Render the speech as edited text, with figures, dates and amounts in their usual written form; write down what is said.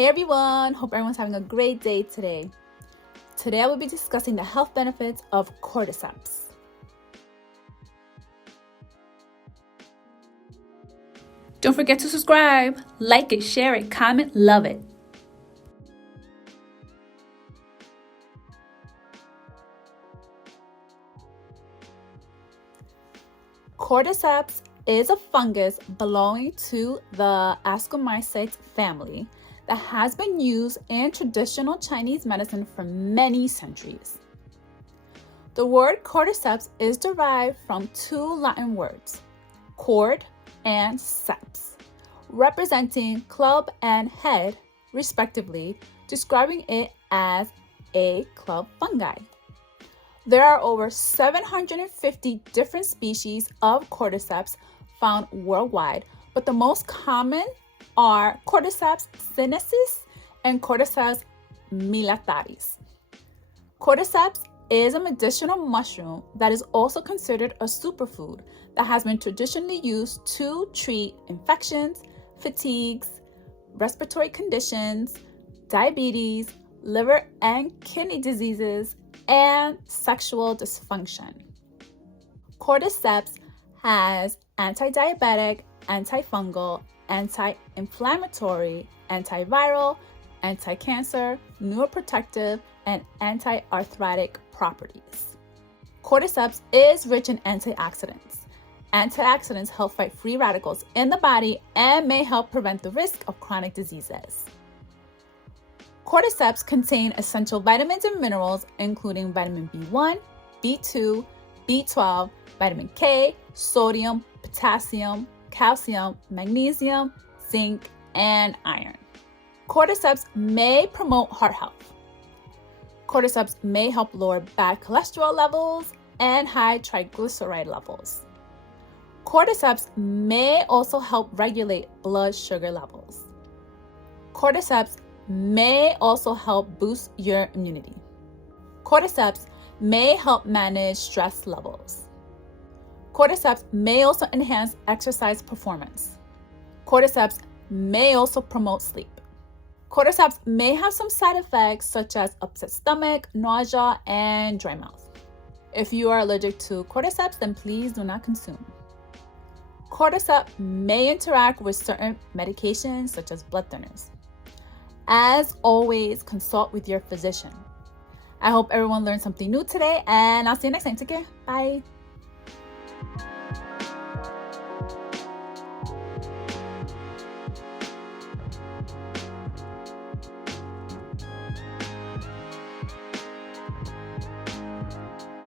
Hey everyone, hope everyone's having a great day today. Today I will be discussing the health benefits of cordyceps. Don't forget to subscribe, like it, share it, comment, love it. Cordyceps is a fungus belonging to the Ascomycetes family that has been used in traditional Chinese medicine for many centuries. The word cordyceps is derived from two Latin words, cord and ceps, representing club and head, respectively, describing it as a club fungi. There are over 750 different species of cordyceps found worldwide, but the most common are Cordyceps sinensis and Cordyceps militaris. Cordyceps is a medicinal mushroom that is also considered a superfood that has been traditionally used to treat infections, fatigues, respiratory conditions, diabetes, liver and kidney diseases, and sexual dysfunction. Cordyceps has anti-diabetic, antifungal, anti-inflammatory, antiviral, anti-cancer, neuroprotective, and anti-arthritic properties. Cordyceps is rich in antioxidants. Antioxidants help fight free radicals in the body and may help prevent the risk of chronic diseases. Cordyceps contain essential vitamins and minerals, including vitamin B1, B2, B12, vitamin K, sodium, potassium, calcium, magnesium, zinc, and iron. Cordyceps may promote heart health. Cordyceps may help lower bad cholesterol levels and high triglyceride levels. Cordyceps may also help regulate blood sugar levels. Cordyceps may also help boost your immunity. Cordyceps may help manage stress levels. Cordyceps may also enhance exercise performance. Cordyceps may also promote sleep. Cordyceps may have some side effects such as upset stomach, nausea, and dry mouth. If you are allergic to cordyceps, then please do not consume. Cordyceps may interact with certain medications such as blood thinners. As always, consult with your physician. I hope everyone learned something new today, and I'll see you next time. Take care. Bye.